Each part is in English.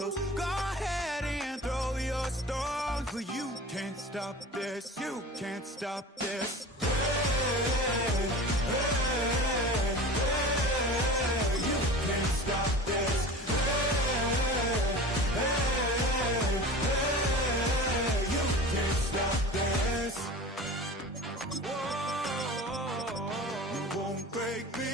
close. Go ahead and throw your stones, but you can't stop this. You can't stop this. Hey, hey, hey, you can't stop this. Hey, hey, hey, you can't stop this. Whoa, you won't break me.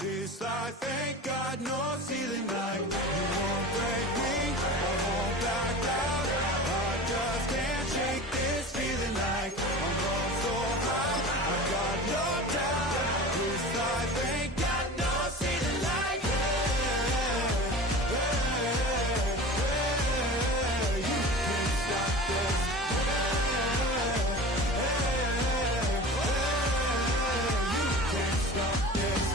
This life ain't got no ceiling like. You won't break me, I won't back out. I just can't shake this feeling like I'm going so high. I got no doubt. This life ain't got no ceiling like. Hey, hey, hey, you can't stop this. Hey, hey, you can't stop this.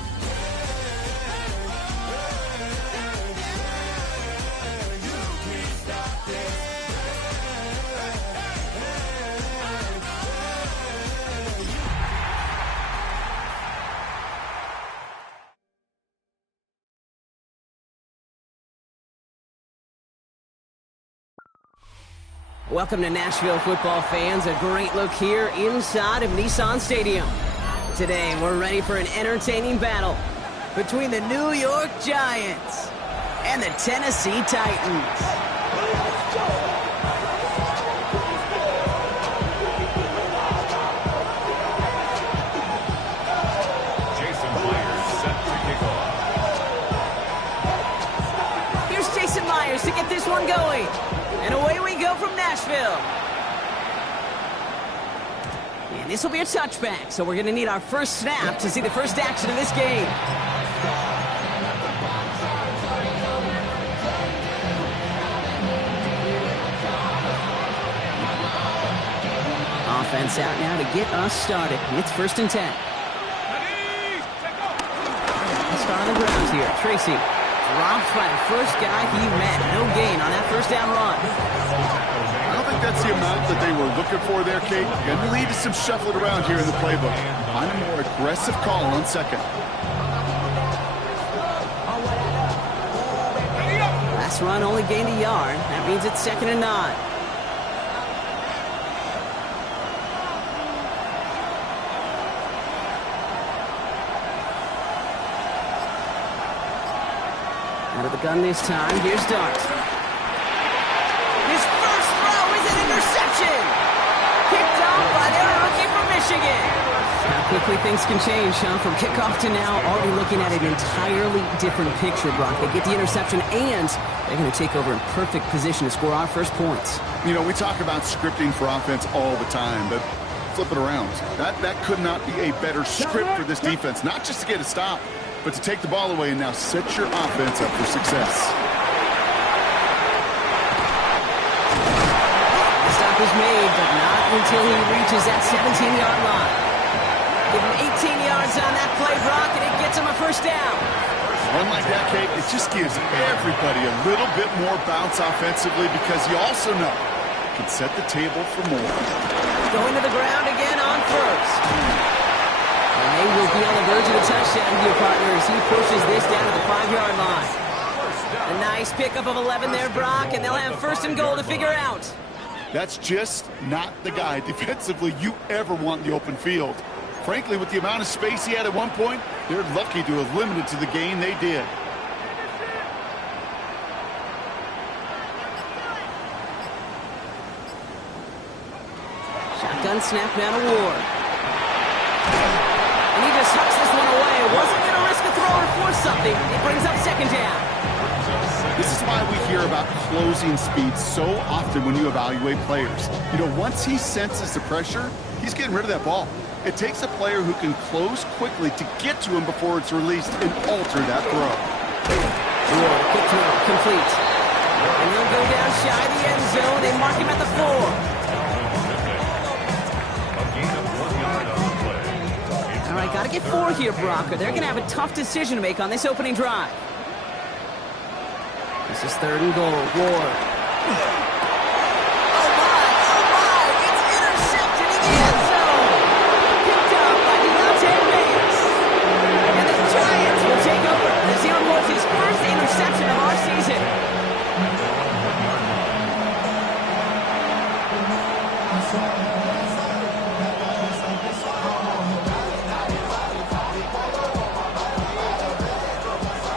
Welcome to Nashville football fans. A great look here inside of Nissan Stadium. Today, we're ready for an entertaining battle between the New York Giants and the Tennessee Titans. Jason Myers set to kick off. Here's Jason Myers to get this one going. And away we go from Nashville. And this will be a touchback, so we're going to need our first snap to see the first action of this game. Offense out now to get us started. It's 1st and 10. Let's start on the ground here. Tracy drops by the first guy he met. No gain on that first down run. I don't think that's the amount that they were looking for there, Kate. Going to lead to some shuffling around here in the playbook. Find a more aggressive call on second. Last run only gained a yard. That means it's 2nd and 9. Out of the gun this time. Here's Dart. His first throw is an interception. Picked off by their rookie from Michigan. How quickly things can change, huh? From kickoff to now, already looking at an entirely different picture, Brock. They get the interception, and they're going to take over in perfect position to score our first points. You know, we talk about scripting for offense all the time, but flip it around. That could not be a better script for this defense. Not just to get a stop, but to take the ball away and now set your offense up for success. The stop is made, but not until he reaches that 17-yard line. Give him 18 yards on that play, Brock, and it gets him a first down. Run like that, Kate, it just gives everybody a little bit more bounce offensively because you also know you can set the table for more. Going to the ground again on first. They will be on the verge of a touchdown here, partners. He pushes this down to the 5-yard line. A nice pickup of 11 there, Brock, and they'll have 1st and goal to figure out. That's just not the guy defensively you ever want in the open field. Frankly, with the amount of space he had at one point, they're lucky to have limited to the gain they did. Shotgun snap now to Ward. And he just hucks this one away. Wasn't going to risk a throw or force something. It brings up 2nd down. This is why we hear about closing speed so often when you evaluate players. You know, once he senses the pressure, he's getting rid of that ball. It takes a player who can close quickly to get to him before it's released and alter that throw. Ward, quick throw, complete. And he'll go down shy of the end zone. They mark him at the 4. All right, got to get 4 here, Brock, or they're going to have a tough decision to make on this opening drive. This is 3rd and goal. Ward. Oh, my. It's intercepted in the end zone.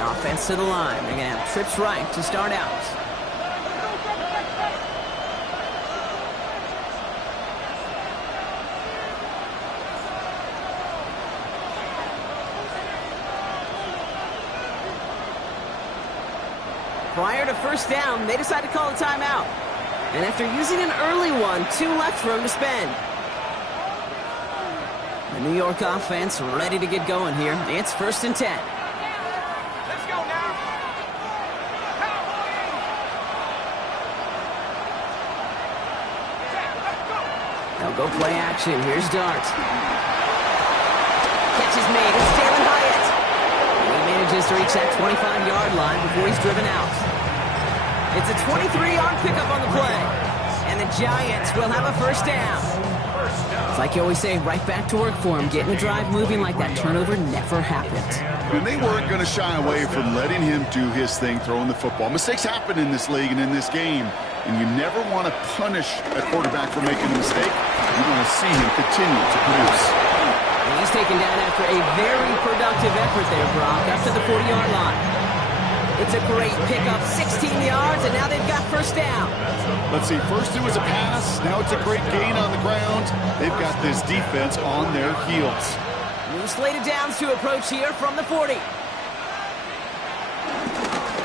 Offense to the line. They're going to have trips right to start out. Prior to first down, they decide to call a timeout. And after using an early one, 2 left for him to spend. The New York offense ready to get going here. It's 1st and 10. Let's go now. They'll go play action. Here's Dart. Catch is made. It's Jalen Hyatt. He manages to reach that 25-yard line before he's driven out. It's a 23-yard pickup on the play. And the Giants will have a first down. It's like you always say, right back to work for him. Getting the drive moving like that turnover never happened. And they weren't going to shy away from letting him do his thing, throwing the football. Mistakes happen in this league and in this game. And you never want to punish a quarterback for making a mistake. You want to see him continue to produce. And he's taken down after a very productive effort there, Brock, up to the 40-yard line. It's a great pickup, 16 yards, and now they've got first down. Let's see, first it was a pass, now it's a great gain on the ground. They've got this defense on their heels. New slate of downs to approach here from the 40.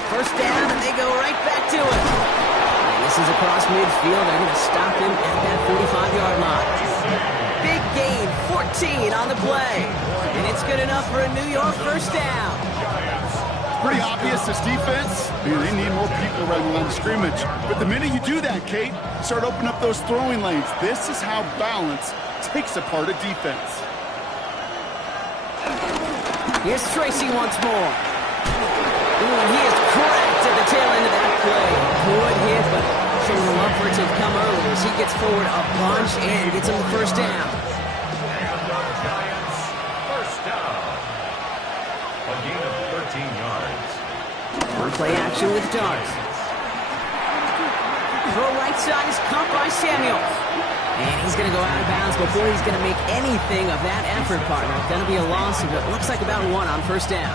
First down, and they go right back to it. And this is across midfield. They're going to stop him at that 45-yard line. Big gain, 14 on the play. And it's good enough for a New York first down. Pretty obvious, this defense, they need more people around the line of scrimmage. But the minute you do that, Kate, start opening up those throwing lanes. This is how balance takes apart a defense. Here's Tracy once more. Ooh, and he is cracked at the tail end of that play. Good hit, but showing the love for it to come early as he gets forward a bunch and gets him the first down. Giants, first down. A gain of 13 yards. On play action with Dart. Throw right side is caught by Samuels. And he's going to go out of bounds before he's going to make anything of that effort, partner. Going to be a loss of what looks like about 1 on first down.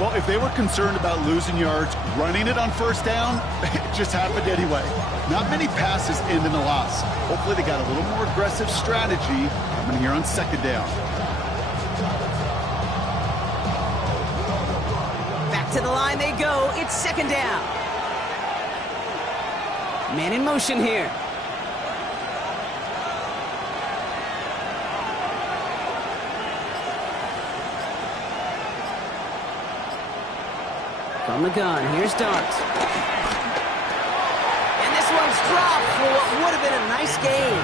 Well, if they were concerned about losing yards, running it on first down, it just happened anyway. Not many passes end in a loss. Hopefully they got a little more aggressive strategy coming here on second down. Back to the line they go. It's second down. Man in motion here. From the gun, here's Dart. And this one's dropped for what would have been a nice game.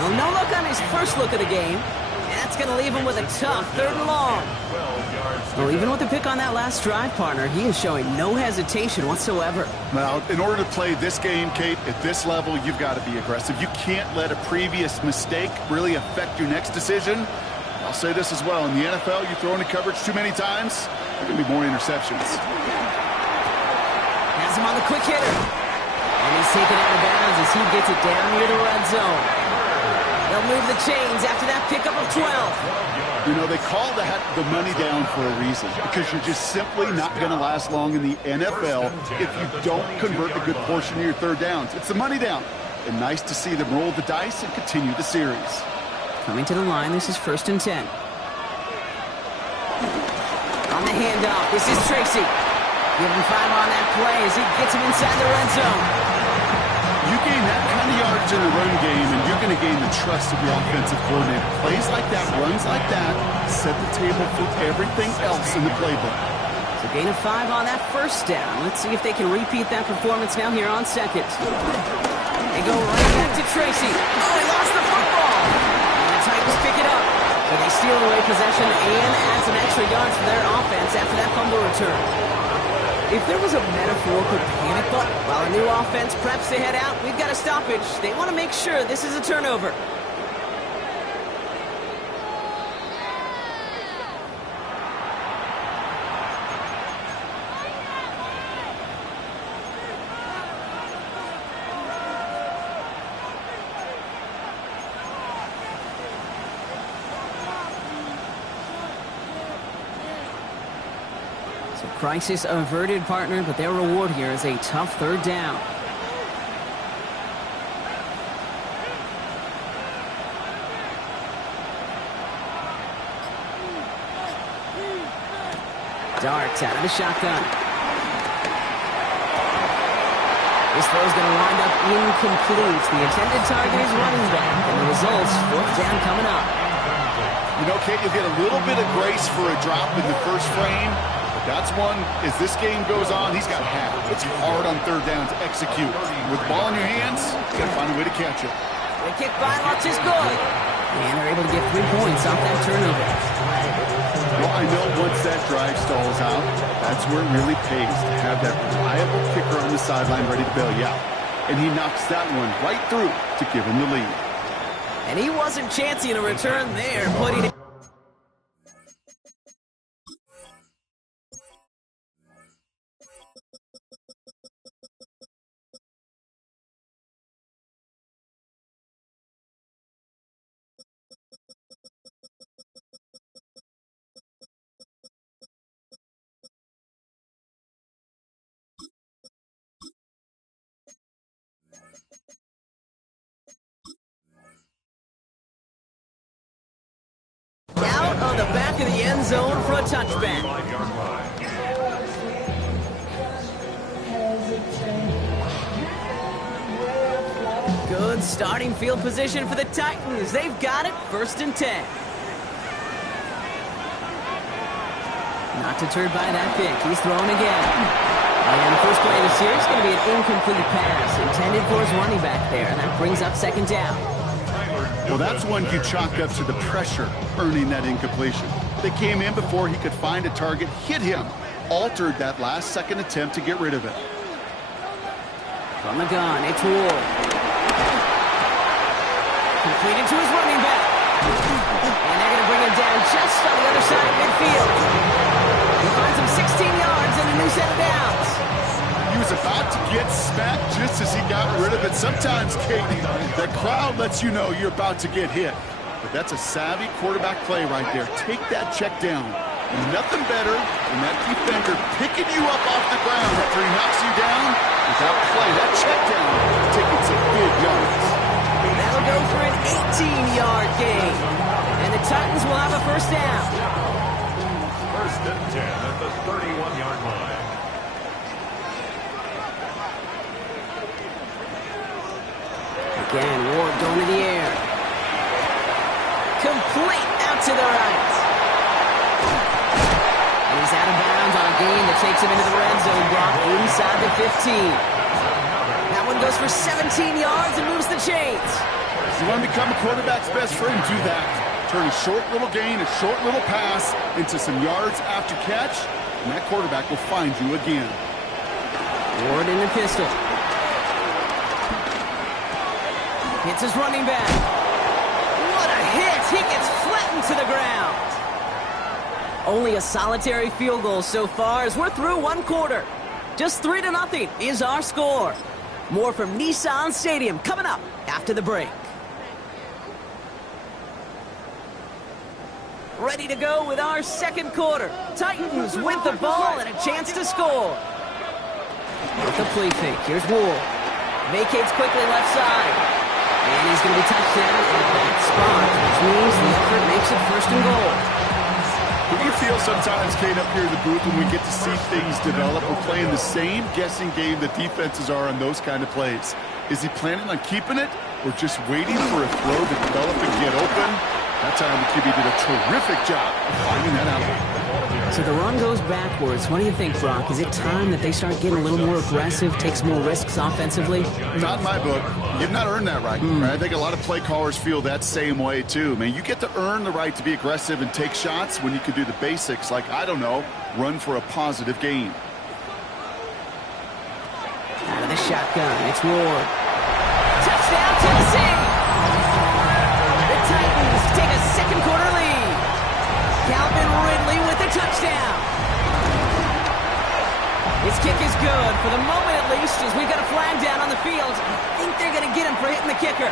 Well, no look on his first look of the game. And that's going to leave him with a tough 3rd and long. Well, even with the pick on that last drive, partner, he is showing no hesitation whatsoever. Now, in order to play this game, Kate, at this level, you've got to be aggressive. You can't let a previous mistake really affect your next decision. I'll say this as well. In the NFL, you throw into coverage too many times, there can be more interceptions. Has him on the quick hitter. And he's taken out of bounds as he gets it down near the red zone. They'll move the chains after that pickup of 12. You know, they call that the money down for a reason, because you're just simply not going to last long in the NFL if you don't convert a good portion of your third downs. It's the money down. And nice to see them roll the dice and continue the series. Coming to the line, this is 1st and 10. On the handoff, this is Tracy. Give him 5 on that play as he gets him inside the red zone. You gain that kind of yards in the run game, and you're going to gain the trust of your offensive coordinator. Plays like that, runs like that, set the table for everything else in the playbook. So gain of 5 on that first down. Let's see if they can repeat that performance now here on second. They go right back to Tracy. Oh, he lost the football. And the Titans pick it up. But they steal away possession and add some extra yards for their offense after that fumble return. If there was a metaphorical panic button while a new offense preps to head out, we've got a stoppage. They want to make sure this is a turnover. Crisis averted, partner, but their reward here is a tough third down. Dart out of the shotgun. This throw is going to wind up incomplete. The intended target is running back, and the results, fourth down coming up. You know, Kate, you'll get a little bit of grace for a drop in the first frame. But that's one, as this game goes on, he's got half. It's hard on third down to execute. With the ball in your hands, you got to find a way to catch it. The kick by Lutz is good. And they're able to get 3 points off that turnover. Well, I know once that drive stalls out, that's where it really pays to have that reliable kicker on the sideline ready to bail you out. And he knocks that one right through to give him the lead. And he wasn't chancing a return there, putting it. Out on the back of the end zone for a touchback. Good starting field position for the Titans. They've got it, 1st and 10. Not deterred by that pick. He's throwing again. And the first play of the series is going to be an incomplete pass intended for his running back there, and that brings up 2nd down. Well, that's one you chalk up to the pressure earning that incompletion. They came in before he could find a target, hit him, altered that last-second attempt to get rid of it. From the gun, it's Ward. Completed to his running back. And they're going to bring him down just on the other side of midfield. He finds him 16 yards and a new set of downs. He was about to get smacked just as he got rid of it. Sometimes, Katie, the crowd lets you know you're about to get hit. But that's a savvy quarterback play right there. Take that check down. Nothing better than that defender picking you up off the ground after he knocks you down. Without play, that check down, taking some big yards. That'll go for an 18-yard gain. And the Titans will have a 1st down. 1st and 10 at the 31-yard line. Again, Ward going to the air. Complete out to the right. And he's out of bounds on a gain that takes him into the red zone block inside the 15. That one goes for 17 yards and moves the chains. If you want to become a quarterback's best friend, do that. Turn a short little gain, a short little pass into some yards after catch, and that quarterback will find you again. Ward in the pistol. Hits his running back. What a hit! He gets flattened to the ground. Only a solitary field goal so far as we're through 1 quarter. Just 3-0 is our score. More from Nissan Stadium coming up after the break. Ready to go with our 2nd quarter. Titans with the ball and a chance to score. With the play fake, here's Wool. Vacates quickly left side. And he's going to be touched down at that spot, which means the effort makes it 1st and goal. What do you feel sometimes, Kate, up here in the booth when we get to see things develop? We're playing the same guessing game that defenses are on those kind of plays. Is he planning on keeping it or just waiting for a throw to develop and get open? That time the QB did a terrific job of finding that out. So the run goes backwards. What do you think, Brock? Is it time that they start getting a little more aggressive, take some more risks offensively? Not in my book. You've not earned that right. I think a lot of play callers feel that same way, too. Man, you get to earn the right to be aggressive and take shots when you can do the basics, like, I don't know, run for a positive gain. Out of the shotgun, it's Ward. Touchdown, Tennessee! The Titans take a 2nd quarter lead. Calvin Ridley with the touchdown. His kick is good, for the moment at least, as we've got a flag down on the field. I think they're going to get him for hitting the kicker.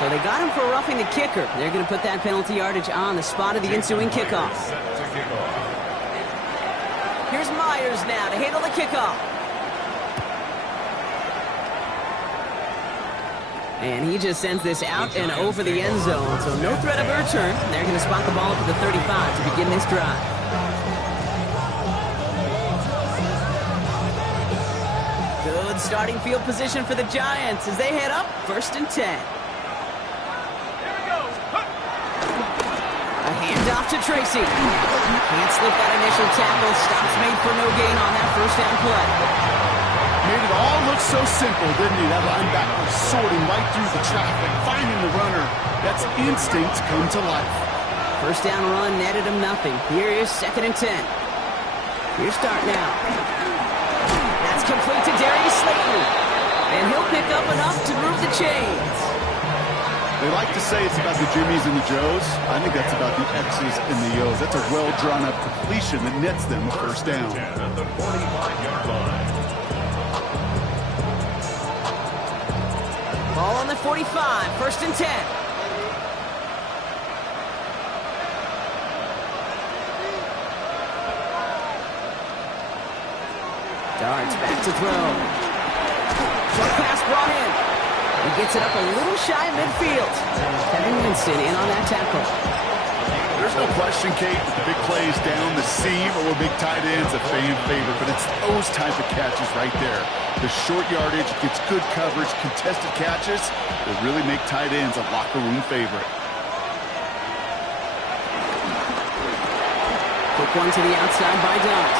So they got him for roughing the kicker. They're going to put that penalty yardage on the spot of the ensuing kickoff. Here's Myers now to handle the kickoff. And he just sends this out and over the end zone, so no threat of a return. They're going to spot the ball up at the 35 to begin this drive. Good starting field position for the Giants as they head up 1st and 10. A handoff to Tracy. Can't slip that initial tackle. Stops made for no gain on that first down play. Made it all look so simple, didn't he? That linebacker sorting right through the traffic, finding the runner. That's instinct come to life. First down run netted him nothing. Here is 2nd and 10. Here's start now. That's complete to Darius Slayton. And he'll pick up enough to move the chains. They like to say it's about the Jimmies and the Joes. I think that's about the X's and the O's. That's a well-drawn-up completion that nets them a first down. At the 45-yard line. Ball on the 45, 1st and 10. Darts back to throw. Short pass brought in. He gets it up a little shy of midfield. Kevin Winston in on that tackle. There's no question, Kate, that the big plays down the seam or big tight ends a fan favorite, but it's those type of catches right there. The short yardage gets good coverage, contested catches that really make tight ends a locker room favorite. Quick one to the outside by Dot.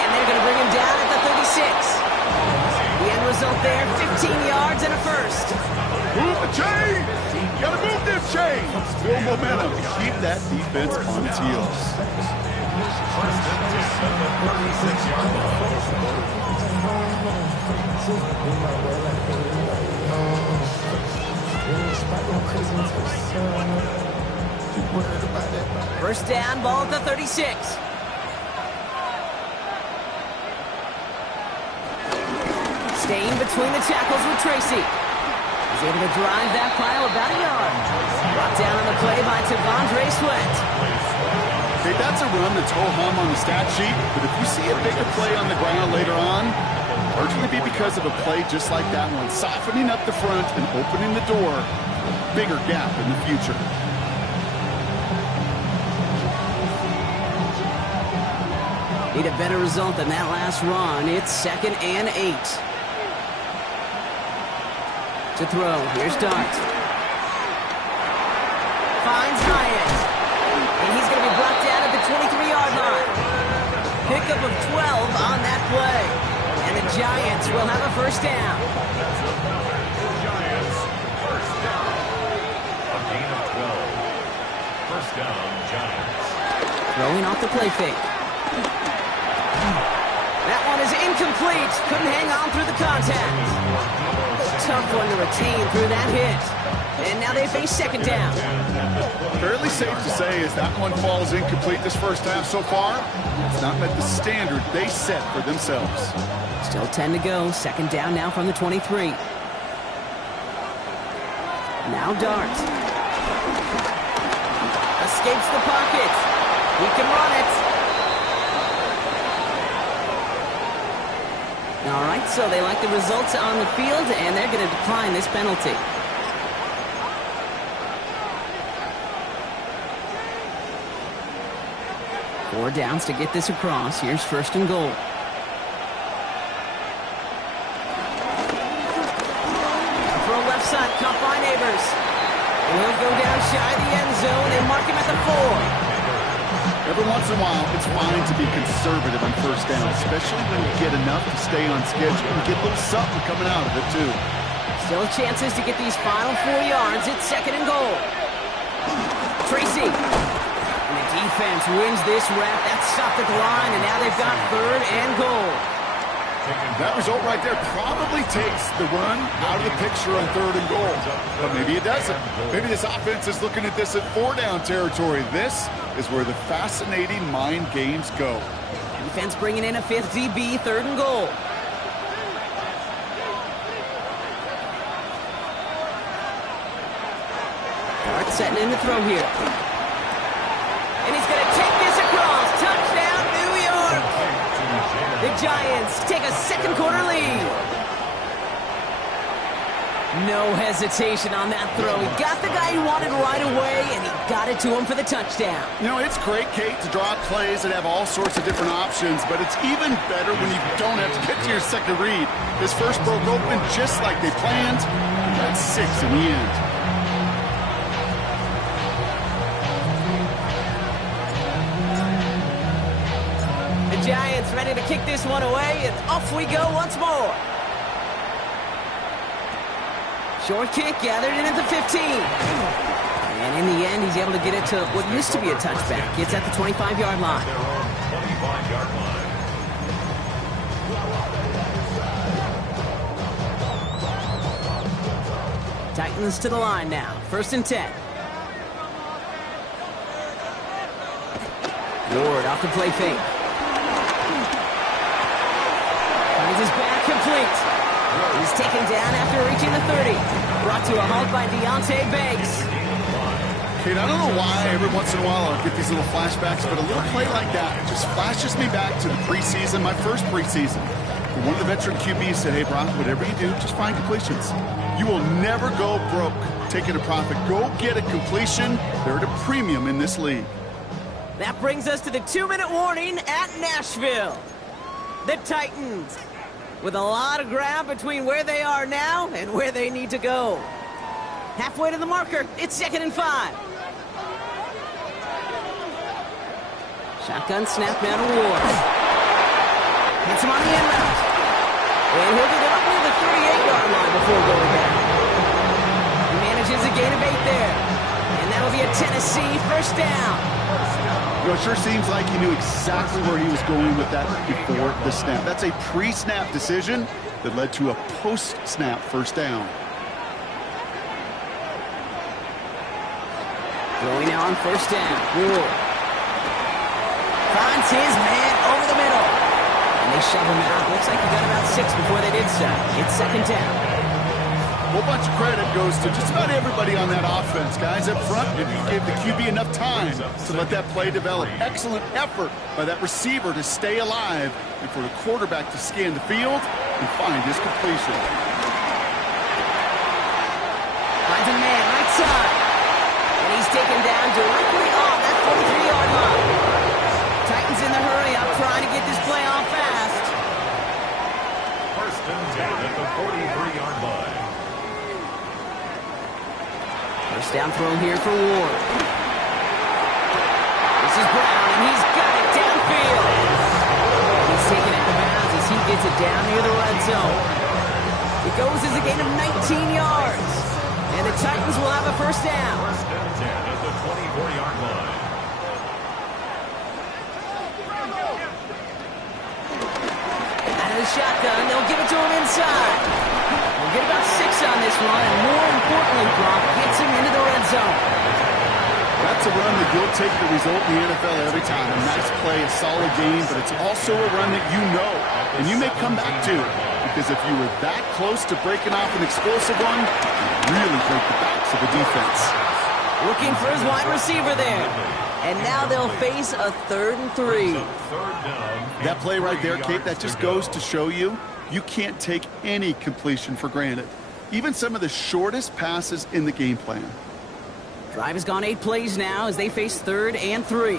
And they're going to bring him down at the 36. The end result there, 15 yards and a first. Move the chain! Gotta move this chain! Build momentum. Keep that defense on its heels. First and 10 at the 36-yard line. First down, ball at the 36. Staying between the tackles with Tracy. He's able to drive that pile about a yard. Brought down on the play by Tavondre Sweat. Okay, that's a run that's ho-hum on the stat sheet, but if you see a bigger play on the ground later on, largely be because of a play just like that one, softening up the front and opening the door, bigger gap in the future. Need a better result than that last run. It's 2nd and 8. To throw, here's Dart. Finds Hyatt. And he's going to be brought down at the 23-yard line. Pickup of 12 on that play. And the Giants will have a first down. Giants, first down. A gain of 12. First down, Giants. Throwing off the play fake. That one is incomplete. Couldn't hang on through the contact. Tough one to retain through that hit. And now they face 2nd down. Fairly safe to say as that one falls incomplete this first half so far, it's not met the standard they set for themselves. Still 10 to go. 2nd down now from the 23. Now Dart. Escapes the pocket. He can run it. All right, so they like the results on the field, and they're going to decline this penalty. Four downs to get this across. Here's 1st and goal. Throw left side, caught by Neighbors. And he'll go down shy of the end zone. They mark him at the 4. Every once in a while, it's fine to be conservative on first down, especially when you get enough to stay on schedule and get a little something coming out of it, too. Still chances to get these final 4 yards. It's 2nd and goal. Tracy. And the defense wins this rep. That's stopped at the line, and now they've got 3rd and goal. That result right there probably takes the run out of the picture on 3rd and goal. But maybe it doesn't. Maybe this offense is looking at this at 4-down territory. This is where the fascinating mind games go. Defense bringing in a 5th DB, 3rd and goal. Dart setting in to throw here. And he's going to take this across. Touchdown, New York. Giants take a second quarter lead. No hesitation on that throw. He got the guy he wanted right away, and he got it to him for the touchdown. You know, it's great, Kate, to draw plays that have all sorts of different options, but it's even better when you don't have to get to your second read. His first broke open just like they planned, and that's 6 in the end. The Giants ready to kick this one away, and off we go once more. Short kick gathered in at the 15. And in the end, he's able to get it to what used to be a touchback. It's at the 25-yard line. Their own 25-yard line. Titans to the line now. 1st and 10. Ward off the play fake. Finds his back complete. He's taken down after reaching the 30. Brought to a halt by Deontay Banks. Kate, I don't know why every once in a while I'll get these little flashbacks, but a little play like that just flashes me back to the preseason, my first preseason. Where one of the veteran QBs said, hey, Brock, whatever you do, just find completions. You will never go broke taking a profit. Go get a completion. They're at a premium in this league. That brings us to the 2-minute warning at Nashville. The Titans, with a lot of ground between where they are now and where they need to go. Halfway to the marker, it's 2nd and 5. Shotgun snap now to Ward. Hits him on the end route. And he'll get it up near the 38-yard line before going down. He manages a gain of 8 there. And that'll be a Tennessee first down. You know, it sure seems like he knew exactly where he was going with that before the snap. That's a pre-snap decision that led to a post-snap first down. Throwing now on 1st down. Ward finds his man over the middle. And they shove him out. Looks like he got about 6 before they did so. It's 2nd down. A whole bunch of credit goes to just about everybody on that offense. Guys up front, you gave the QB enough time to let that play develop. Excellent effort by that receiver to stay alive and for the quarterback to scan the field and find his completion. Finds a man right side. And he's taken down directly on that 43-yard line. Titans in the hurry up, trying to get this play off fast. 1st and 10 at the 43-yard line. First down throw here for Ward. This is Brown, and he's got it downfield. He's taken out of bounds as he gets it down near the red zone. It goes as a gain of 19 yards. And the Titans will have a first down. 1st and 10 at the 24-yard line. Out of the shotgun, they'll give it to him inside. We'll get about 6 on this one, and more importantly, Brock gets him into the red zone. That's a run that you'll take the result in the NFL every time. A nice play, a solid game, but it's also a run that you know, and you may come back to it. Because if you were that close to breaking off an explosive one, you really break the backs of the defense. Looking for his wide receiver there. And now they'll face a 3rd and 3. That play right there, Kate, that just goes to show you, you can't take any completion for granted. Even some of the shortest passes in the game plan. Drive has gone 8 plays now as they face 3rd and 3.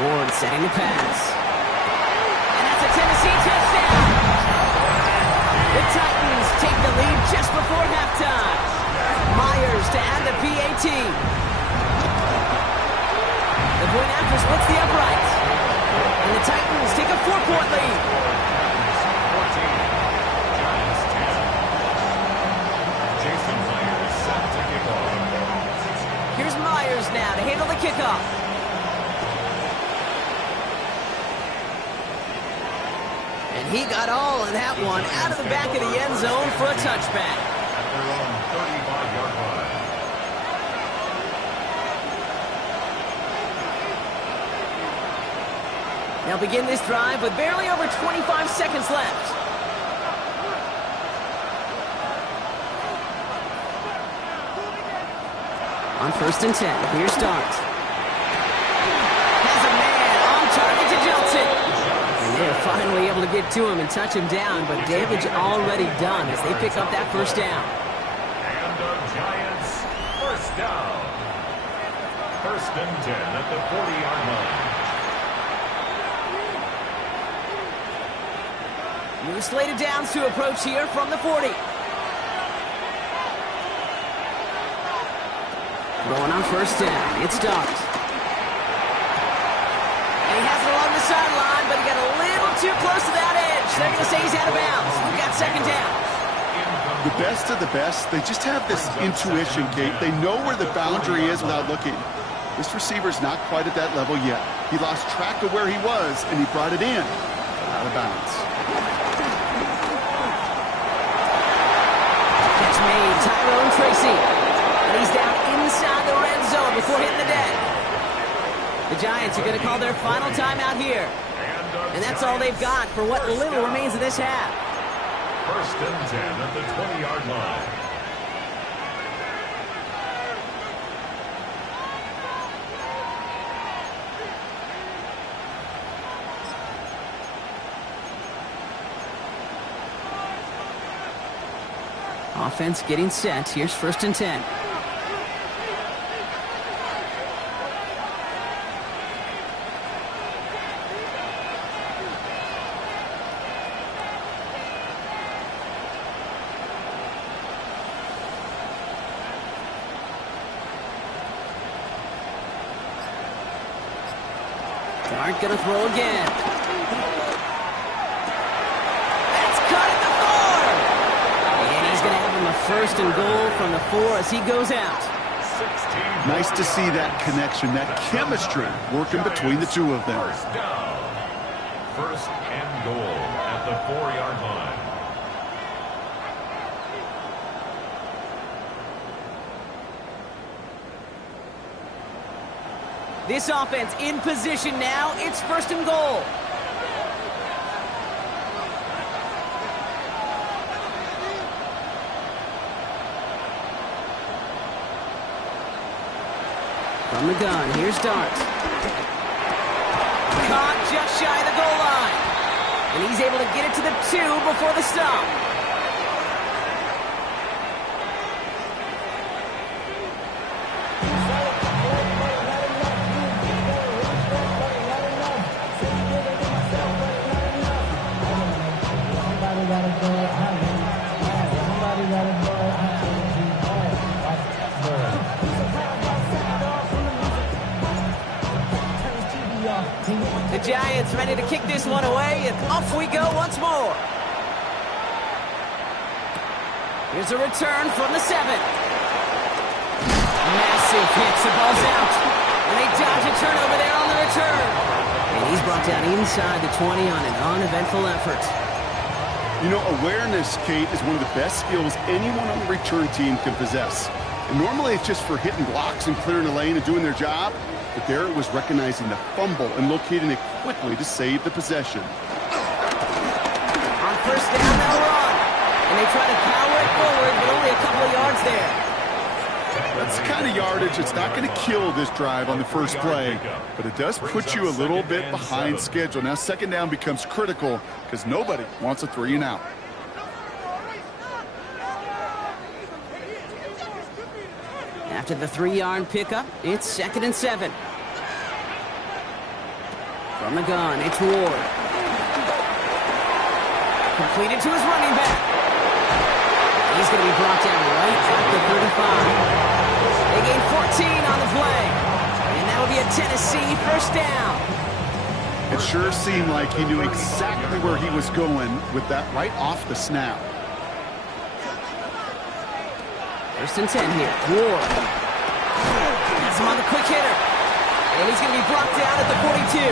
Ward setting the pass. And that's a Tennessee touchdown. The Titans take the lead just before halftime. Myers to add the PAT. The point after splits the uprights. And the Titans take a 4-point lead. 14. Giants 10. Jason Myers set to kick off. Here's Myers now to handle the kickoff. And he got all of that one out of the back of the end zone for a touchback. At their own 35-yard line. They'll begin this drive with barely over 25 seconds left. On 1st and 10, here's Dart. Has a man Finally able to get to him and touch him down, but damage already done as they pick up that first down. And the Giants, first down. First and 10 at the 40-yard line. New slated downs to approach here from the 40. Going on first down, it's Dart. And he has it along the sideline, but he got a little too close to that edge. They're going to say he's out of bounds. We've got second down. The best of the best, they just have this intuition, Kate. They know where the boundary is without looking. This receiver's not quite at that level yet. He lost track of where he was, and he brought it in. Out of bounds. Catch made, Tyrone Tracy. And he's down inside the red zone before hitting the deck. The Giants are going to call their final timeout here. And that's all they've got for what little remains of this half. First and 10 at the 20-yard line. Offense getting set. Here's first and 10. Dart gonna throw again. That's caught at the 4. And he's gonna have him a first and goal from the 4 as he goes out. Nice to see that connection, that chemistry working between the two of them. First down. First and goal at the 4-yard line. This offense in position now. It's first and goal. From the gun, here's Dart. Caught just shy of the goal line. And he's able to get it to the 2 before the stop. The Giants ready to kick this one away, and off we go once more. Here's a return from the 7. Massive hit, the ball's out. And they dodge a turnover there on the return. And he's brought down inside the 20 on an uneventful effort. You know, awareness, Kate, is one of the best skills anyone on the return team can possess. And normally it's just for hitting blocks and clearing the lane and doing their job. But there it was recognizing the fumble and locating it quickly to save the possession. On first down, they'll run. And they try to power it forward, but only a couple of yards there. That's the kind of yardage that's not going to kill this drive on the first play, but it does put you a little bit behind schedule. Now second down becomes critical because nobody wants a 3 and out. After the 3-yard pickup, it's second and 7. From the gun, it's Ward. Completed to his running back. He's going to be brought down right at the 35. They gain 14 on the play. And that'll be a Tennessee first down. It sure seemed like he knew exactly where he was going with that right off the snap. First and 10 here. Ward. That's him on the quick hitter. And he's going to be brought down at the 42.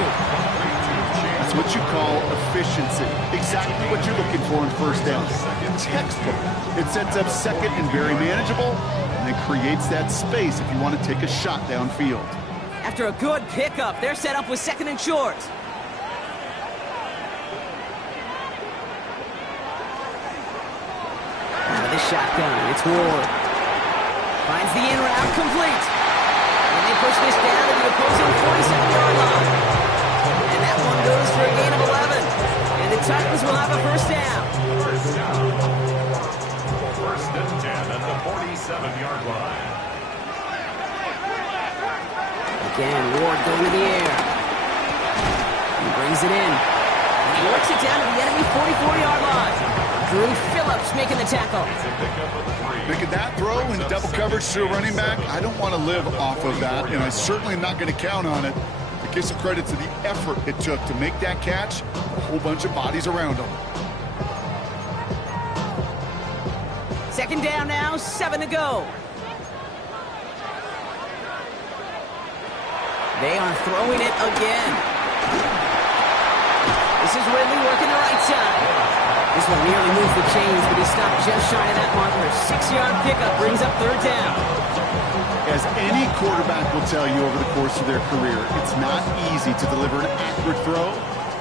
That's what you call efficiency. Exactly what you're looking for in first down. Textbook. It sets up second and very manageable, and it creates that space if you want to take a shot downfield. After a good pickup, they're set up with second and short. Out of the shotgun, it's Ward. Finds the in route complete. And they push this down to the opposing 47-yard line. And that one goes for a gain of 11. the Titans will have a first down. First down. First and 10 at the 47-yard line. Again, Ward going to the air. He brings it in. And he works it down to the enemy 44-yard line. Drew Phillips making the tackle. It's a pickup of 3. Making that throw in double coverage to a running back, I don't want to live off of that, and I certainly am not going to count on it. It gives some credit to the effort it took to make that catch, a whole bunch of bodies around him. Second down now, 7 to go. They are throwing it again. This is Ridley working the right side. This one nearly moved the chains, but he stopped just shy of that marker. 6-yard pickup brings up third down. As any quarterback will tell you over the course of their career, it's not easy to deliver an accurate throw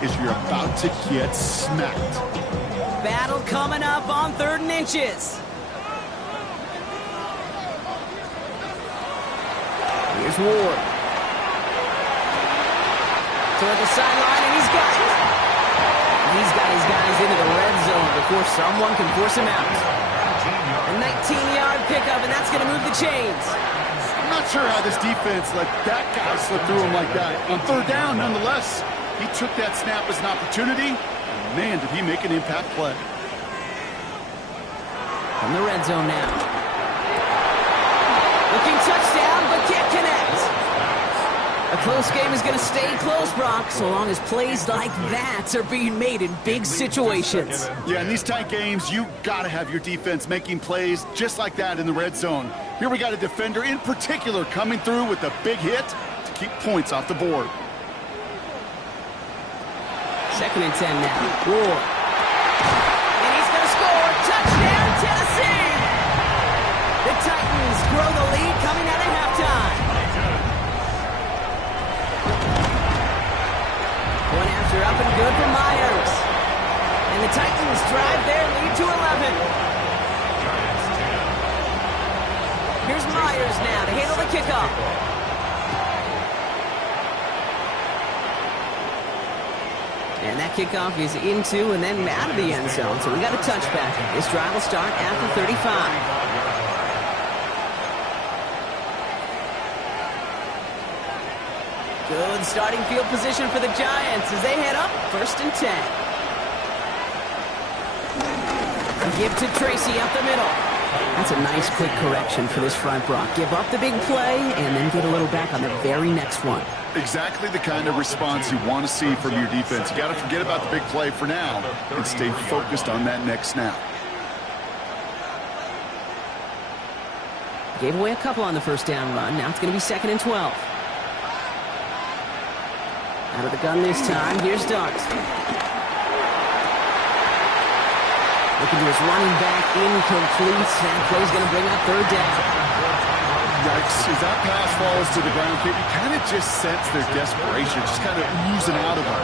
if you're about to get smacked. Battle coming up on 3rd and inches. Here's Ward. Toward the sideline, and he's got it. He's got his guys into the red zone before someone can force him out. A 19-yard pickup, and that's going to move the chains. I'm not sure how this defense let that guy slip through him like that. On third down, nonetheless, he took that snap as an opportunity, and man, did he make an impact play. From the red zone now. Looking touchdown, but can't connect. A close game is going to stay close, Brock, so long as plays like that are being made in big situations. Yeah, in these tight games, you got to have your defense making plays just like that in the red zone. Here we got a defender in particular coming through with a big hit to keep points off the board. 2nd and 10 now. Ward. And he's going to score. Touchdown, Tennessee! The Titans grow the lead coming out of halftime. One after up and good for Myers. And the Titans drive their lead to 11. Here's Myers now to handle the kickoff. And that kickoff is into and then out of the end zone. So we got a touchback. This drive will start at the 35. Good starting field position for the Giants as they head up 1st and 10. A give to Tracy up the middle. That's a nice quick correction for this front, Brock. Give up the big play and then get a little back on the very next one. Exactly the kind of response you want to see from your defense. You got to forget about the big play for now and stay focused on that next snap. Gave away a couple on the first down run. Now it's going to be 2nd and 12. Out of the gun this time. Here's Dart. Looking to his running back, incomplete. That play's going to bring up third down. Yikes. As that pass falls to the ground, you kind of just sense their desperation, just kind of oozing out of them.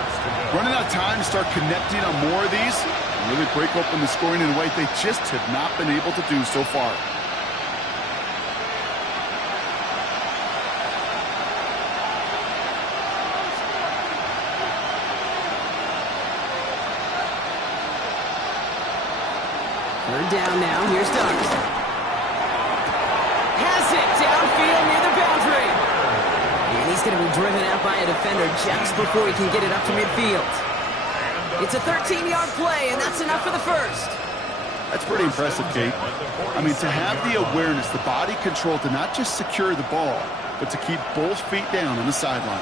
Running out of time to start connecting on more of these, and really break open the scoring in a way they just have not been able to do so far. Third down now. Here's Dart. Has it downfield near the boundary. And he's going to be driven out by a defender just before he can get it up to midfield. It's a 13-yard play, and that's enough for the first. That's pretty impressive, Kate. I mean, to have the awareness, the body control to not just secure the ball, but to keep both feet down on the sideline.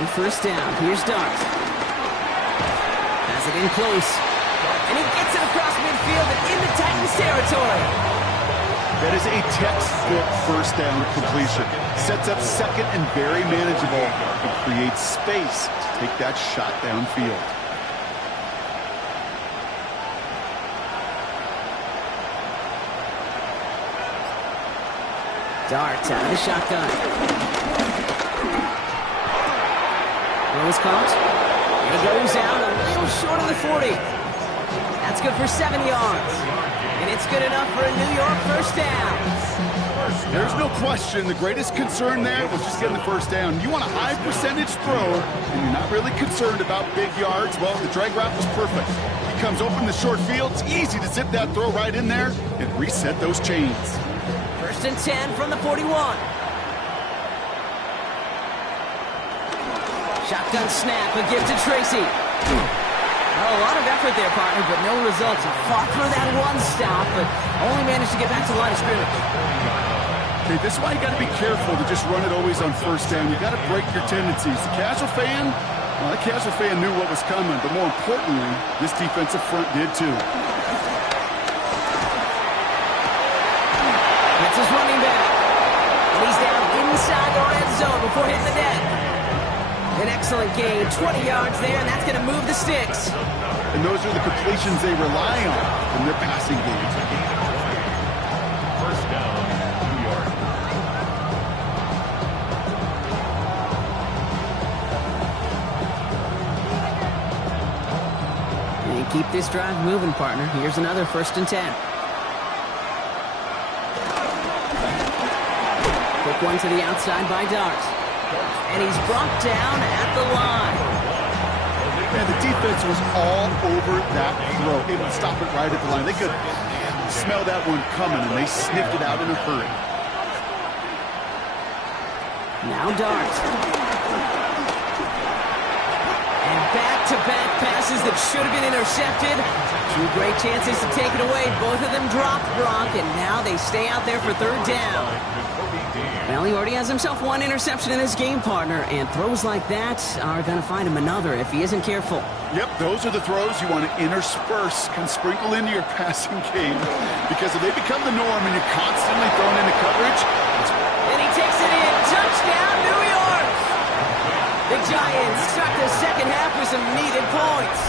On first down, here's Dart. Has it in close. And he gets it across midfield and into Titans territory. That is a textbook first down completion. Sets up 2nd and very manageable and creates space to take that shot downfield. Dart out of the shotgun. Throw is caught. And he goes out a little short of the 40. That's good for 7 yards. And it's good enough for a New York first down. There's no question. The greatest concern there was just getting the first down. You want a high percentage throw, and you're not really concerned about big yards. Well, the drag route was perfect. He comes open the short field. It's easy to zip that throw right in there and reset those chains. First and 10 from the 41. Shotgun snap, a gift to Tracy. Well, a lot of effort there, partner, but no results. He fought through that one stop, but only managed to get back to the line of scrimmage. Okay, this is why you got to be careful to just run it always on first down. You got to break your tendencies. The casual fan, well, the casual fan knew what was coming, but more importantly, this defensive front did too. That's his running back. And he's down inside the red zone before hitting the deck. An excellent gain, 20 yards there, and that's going to move the sticks. And those are the completions they rely on in their passing game. First down, New York. And keep this drive moving, partner. Here's another first and 10. Quick one to the outside by Dart. And he's brought down at the line. Man, the defense was all over that throw. Able to stop it right at the line. They could smell that one coming, and they sniffed it out in a hurry. Now Dart. And back-to-back passes that should have been intercepted. Two great chances to take it away. Both of them dropped, Brock, and now they stay out there for third down. Well, he already has himself one interception in his game, partner, and throws like that are going to find him another if he isn't careful. Yep, those are the throws you want to intersperse and sprinkle into your passing game, because if they become the norm and you're constantly thrown into coverage. And he takes it in. Touchdown, New York! The Giants start the second half with some needed points.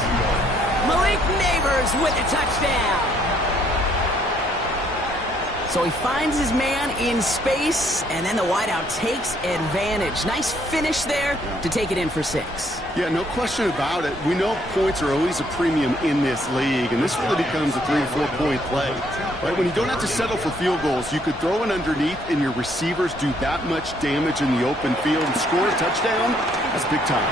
Malik Neighbors with a touchdown. So he finds his man in space, and then the wideout takes advantage. Nice finish there to take it in for 6. Yeah, no question about it. We know points are always a premium in this league, and this really becomes a 3 or 4 point play. Right? When you don't have to settle for field goals, you could throw it underneath, and your receivers do that much damage in the open field and score a touchdown. That's big time.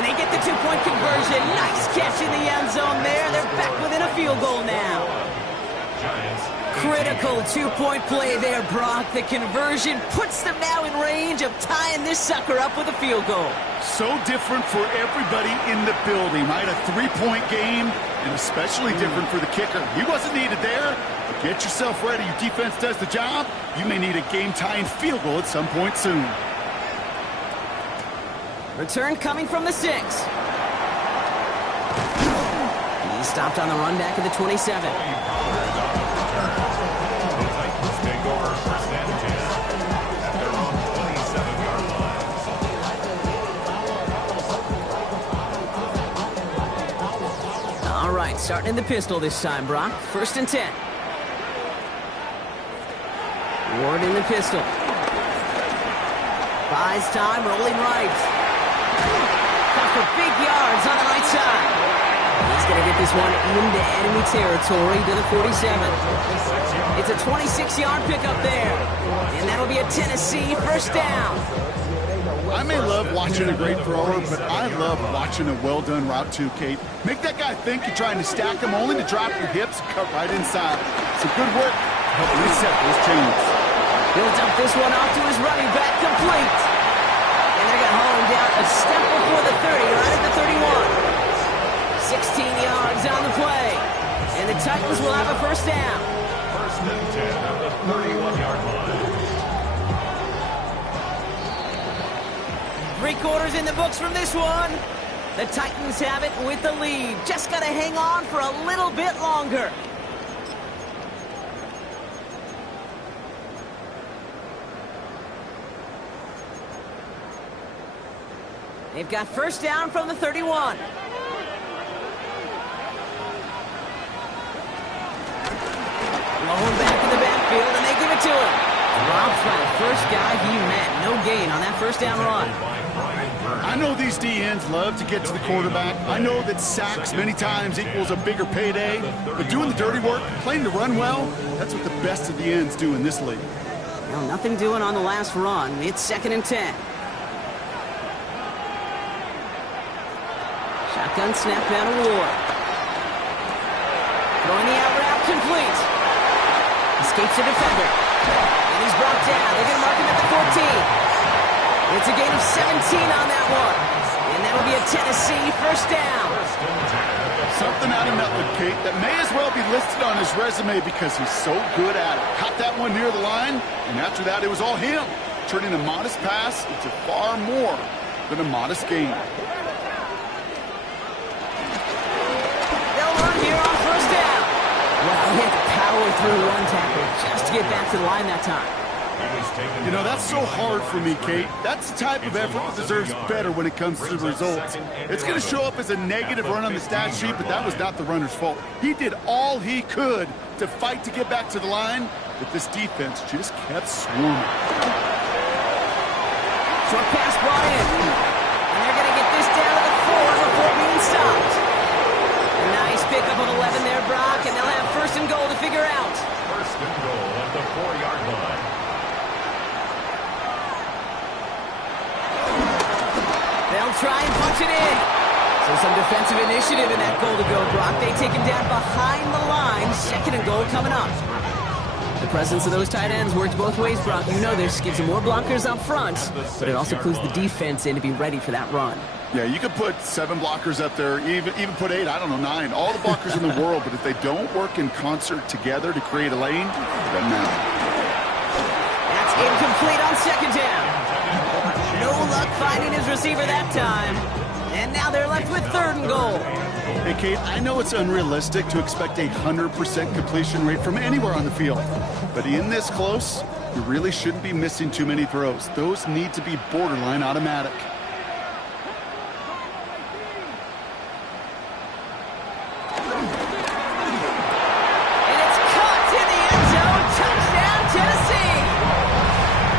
And they get the 2-point conversion. Nice catch in the end zone there. They're back within a field goal now. Critical 2-point play there, Brock. The conversion puts them now in range of tying this sucker up with a field goal. So different for everybody in the building, right? A 3-point game, and especially different for the kicker. He wasn't needed there. But get yourself ready. Your defense does the job. You may need a game-tying field goal at some point soon. Return coming from the 6. He stopped on the run back at the 27. All right, starting in the pistol this time, Brock. First and 10. Ward in the pistol. Buys time, rolling right. Got for big yards on the right side. He's going to get this one into enemy territory to the 47. It's a 26-yard pickup there. And that'll be a Tennessee first down. I may love watching a great thrower, but I love watching a well-done route too, Kate. Make that guy think you're trying to stack him, only to drop your hips and cut right inside. Some good work to help reset those chains. He'll dump this one off to his running back, complete. And they're going to haul him down a step before the 30, right at the 31. 16 yards on the play. And the Titans will have a first down. First and 10 at the 31-yard line. 3 quarters in the books from this one. The Titans have it with the lead. Just got to hang on for a little bit longer. They've got first down from the 31. Blowing back in the backfield, and they give it to him. Robbed by the first guy he met. No gain on that first down run. I know these DNs love to get to the quarterback. I know that sacks many times equals a bigger payday. But doing the dirty work, playing to run well, that's what the best of the ends do in this league. Well, nothing doing on the last run. It's 2nd and 10. Shotgun snap down to Ward. Throwing the out route complete. Escapes the defender. And he's brought down. They're going to mark him at the 14. It's a gain of 17 on that one. And that'll be a Tennessee first down. Something out of Netwood, Kate, that may as well be listed on his resume because he's so good at it. Caught that one near the line, and after that, it was all him. Turning a modest pass into far more than a modest gain. They'll run here on first down. Well, he had to power through one tackle just to get back to the line that time. You know, that's so hard for me, Kate. That's the type of effort that deserves better when it comes to the results. It's going to show up as a negative run on the stat sheet, but that was not the runner's fault. He did all he could to fight to get back to the line, but this defense just kept swarming. Short pass brought in. And they're going to get this down to the 4 before being stopped. A nice pickup of 11 there, Brock, and they'll have 1st and goal to figure out. 1st and goal at the 4-yard line. They'll try and punch it in. So some defensive initiative in that goal to go, Brock. They take him down behind the line. 2nd and goal coming up. The presence of those tight ends works both ways, Brock. You know this. Gives them more blockers up front, but it also clues the defense in to be ready for that run. Yeah, you could put 7 blockers up there, even put 8, I don't know, 9. All the blockers in the world, but if they don't work in concert together to create a lane, it doesn't matter. That's incomplete on 2nd down. No luck finding his receiver that time. And now they're left with 3rd and goal. Hey, Kate, I know it's unrealistic to expect a 100% completion rate from anywhere on the field. But in this close, you really shouldn't be missing too many throws. Those need to be borderline automatic. And it's caught in the end zone. Touchdown, Tennessee.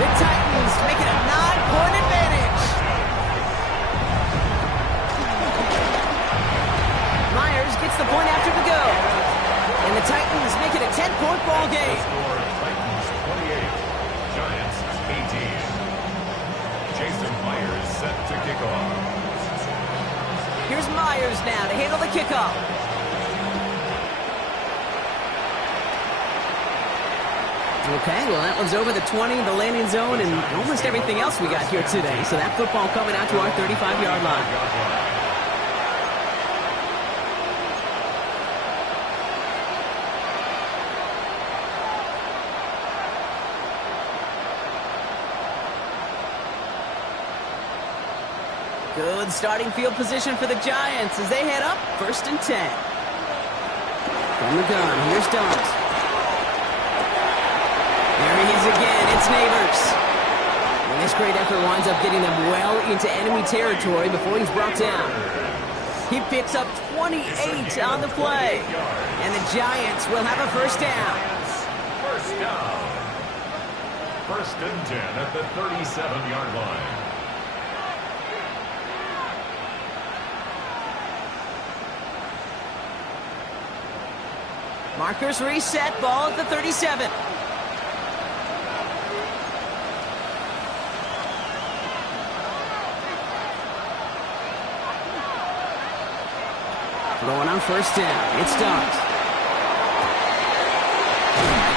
The Titans make it a 9-point advantage. Myers gets the point after the go. And the Titans make it a 10-point ball game. Score Titans 28, Giants 18. Jason Myers set to kick off. Here's Myers now to handle the kickoff. Okay, well, that one's over the 20, the landing zone, and almost everything else we got here today. So that football coming out to our 35-yard line. Good starting field position for the Giants as they head up 1st and 10. From the gun, here's Dart. There he is again, it's Neighbors. And this great effort winds up getting them well into enemy territory before he's brought down. He picks up 28 on the play. And the Giants will have a 1st down. First down. 1st and 10 at the 37-yard line. Markers reset, ball at the 37. Throwing on 1st down. It's Dart.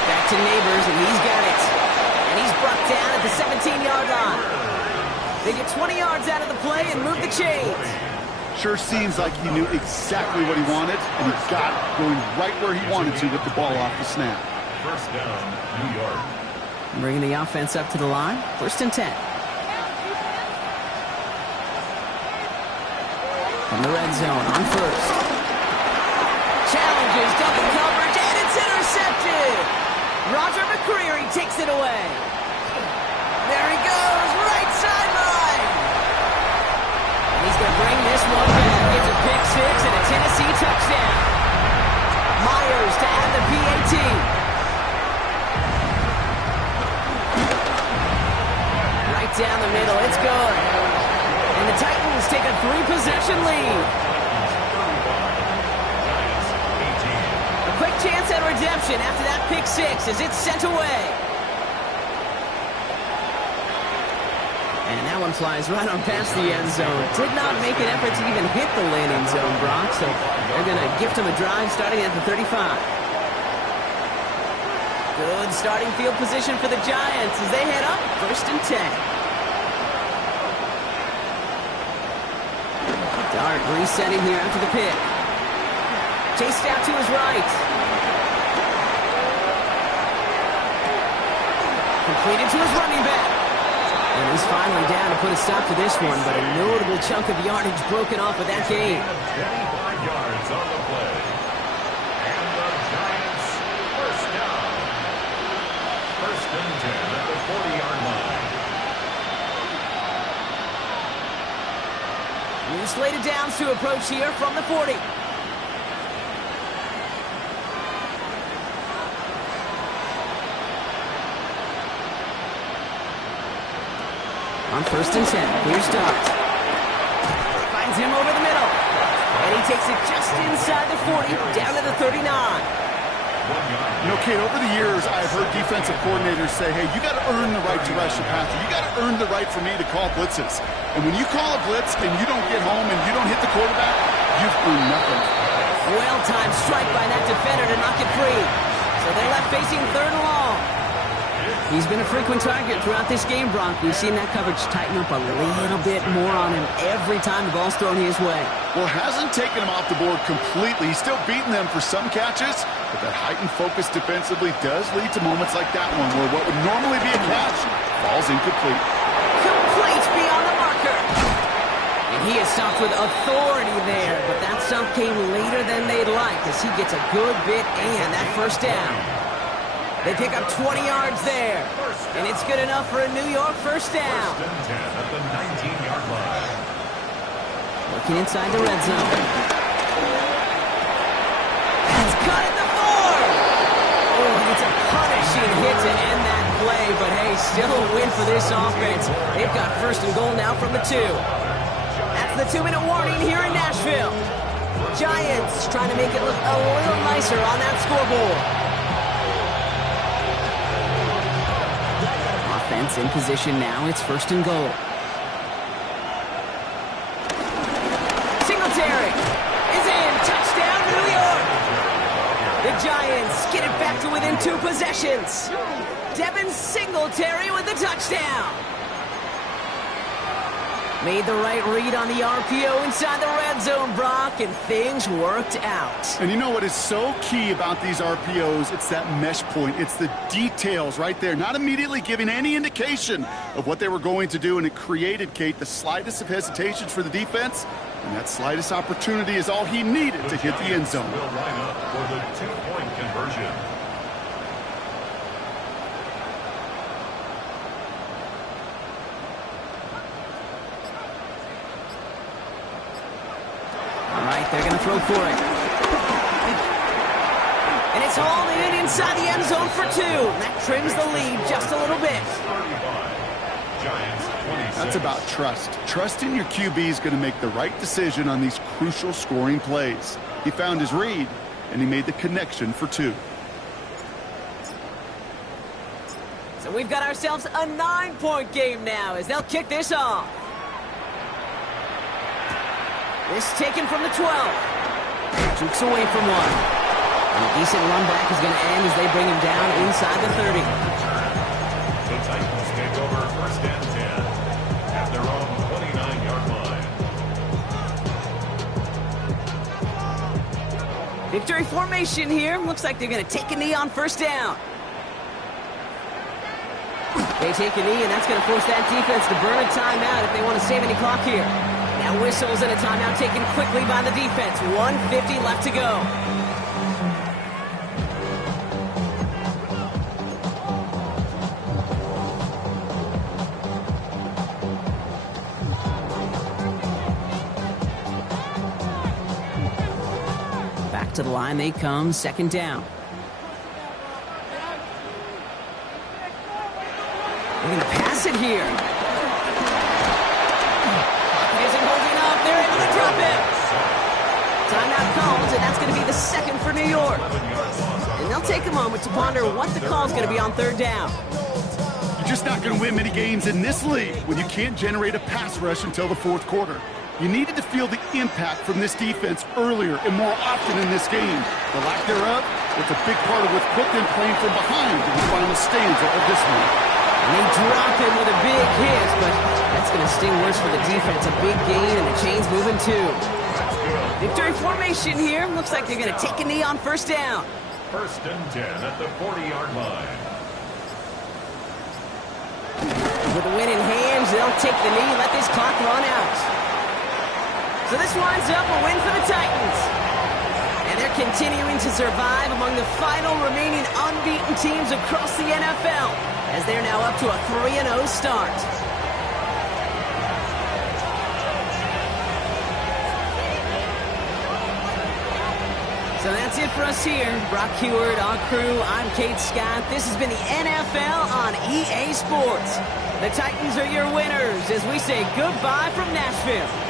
Back to Neighbors, and he's got it. And he's brought down at the 17-yard line. They get 20 yards out of the play and move the chains. Sure seems like he knew exactly what he wanted, and he got it going right where he wanted to with the ball off the snap. 1st down, New York. Bringing the offense up to the line. 1st and 10. From the red zone on 1st. Challenges double coverage, and it's intercepted. Roger McCreary takes it away. There he goes, right sideline. And he's going to bring this one back. Gets a pick 6 and a Tennessee touchdown. Myers to add the PAT. Right down the middle, it's good. And the Titans take a 3-possession lead. A quick chance at redemption after that pick 6 as it's sent away. And that one flies right on past the end zone. Did not make an effort to even hit the landing zone, Brock, so they're going to gift him a drive starting at the 35. Good starting field position for the Giants as they head up 1st and 10. Dart resetting here after the pick. Chased out to his right. Completed to his running back. And he's finally down to put a stop to this one, but a notable chunk of yardage broken off with that game. 25 yards on the play. And the Giants first down. 1st and 10 at the 40-yard line. New slated downs to approach here from the 40. On 1st and 10, here's Dart. Finds him over the middle. And he takes it just inside the 40, down to the 39. You know, Kate, over the years, I've heard defensive coordinators say, hey, you got to earn the right to rush your passer. You got to earn the right for me to call blitzes. And when you call a blitz and you don't get home and you don't hit the quarterback, you've earned nothing. Well-timed strike by that defender to knock it free. So they're left facing 3rd and long. He's been a frequent target throughout this game, Brock. We've seen that coverage tighten up a little bit more on him every time the ball's thrown his way. Well, hasn't taken him off the board completely. He's still beating them for some catches, but that heightened focus defensively does lead to moments like that one where what would normally be a catch falls incomplete. Complete beyond the marker. And he is stopped with authority there, but that stop came later than they'd like as he gets a good bit and that 1st down. They pick up 20 yards there, and it's good enough for a New York 1st down. 1st and 10 at the 19-yard line. Looking inside the red zone. He's cut at the 4. Oh, it's a punishing hit to end that play, but hey, still a win for this offense. They've got 1st and goal now from the 2. That's the 2-minute warning here in Nashville. Giants trying to make it look a little nicer on that scoreboard. Offense in position now. It's 1st and goal. Singletary is in. Touchdown, New York. The Giants get it back to within 2 possessions. Devin Singletary with the touchdown. Made the right read on the RPO inside the red zone, Brock, and things worked out. And you know what is so key about these RPOs? It's that mesh point. It's the details right there, not immediately giving any indication of what they were going to do, and it created, Kate, the slightest of hesitations for the defense, and that slightest opportunity is all he needed to hit the end zone. Will line up for the 2-point conversion. They're going to throw for it. And it's hauled in inside the end zone for 2. That trims the lead just a little bit. That's about trust. Trusting your QB is going to make the right decision on these crucial scoring plays. He found his read, and he made the connection for 2. So we've got ourselves a 9-point game now as they'll kick this off. This taken from the 12. Jukes away from one. And a decent run back is going to end as they bring him down inside the 30. The Titans take over 1st and 10 at their own 29-yard line. Victory formation here. Looks like they're going to take a knee on 1st down. They take a knee, and that's going to force that defense to burn a timeout if they want to save any clock here. Now whistles and a timeout taken quickly by the defense. 1:50 left to go. Back to the line they come, 2nd down. They're going to pass it here. Timeout calls, and that's going to be the 2nd for New York. And they'll take a moment to ponder what the call is going to be on 3rd down. You just not going to win many games in this league when you can't generate a pass rush until the fourth quarter. You needed to feel the impact from this defense earlier and more often in this game. The lack thereof, it's a big part of what's put them playing from behind in the final stanza of this one. And they drop him with a big hit, but that's going to sting worse for the defense. A big gain, and the chain's moving too. Victory formation here. Looks like they're going to take a knee on first down. First and 10 at the 40-yard line. With the win in hand, they'll take the knee and let this clock run out. So this winds up a win for the Titans. And they're continuing to survive among the final remaining unbeaten teams across the NFL, as they're now up to a 3-0 start. So that's it for us here. Brock Heward, our crew, I'm Kate Scott. This has been the NFL on EA Sports. The Titans are your winners as we say goodbye from Nashville.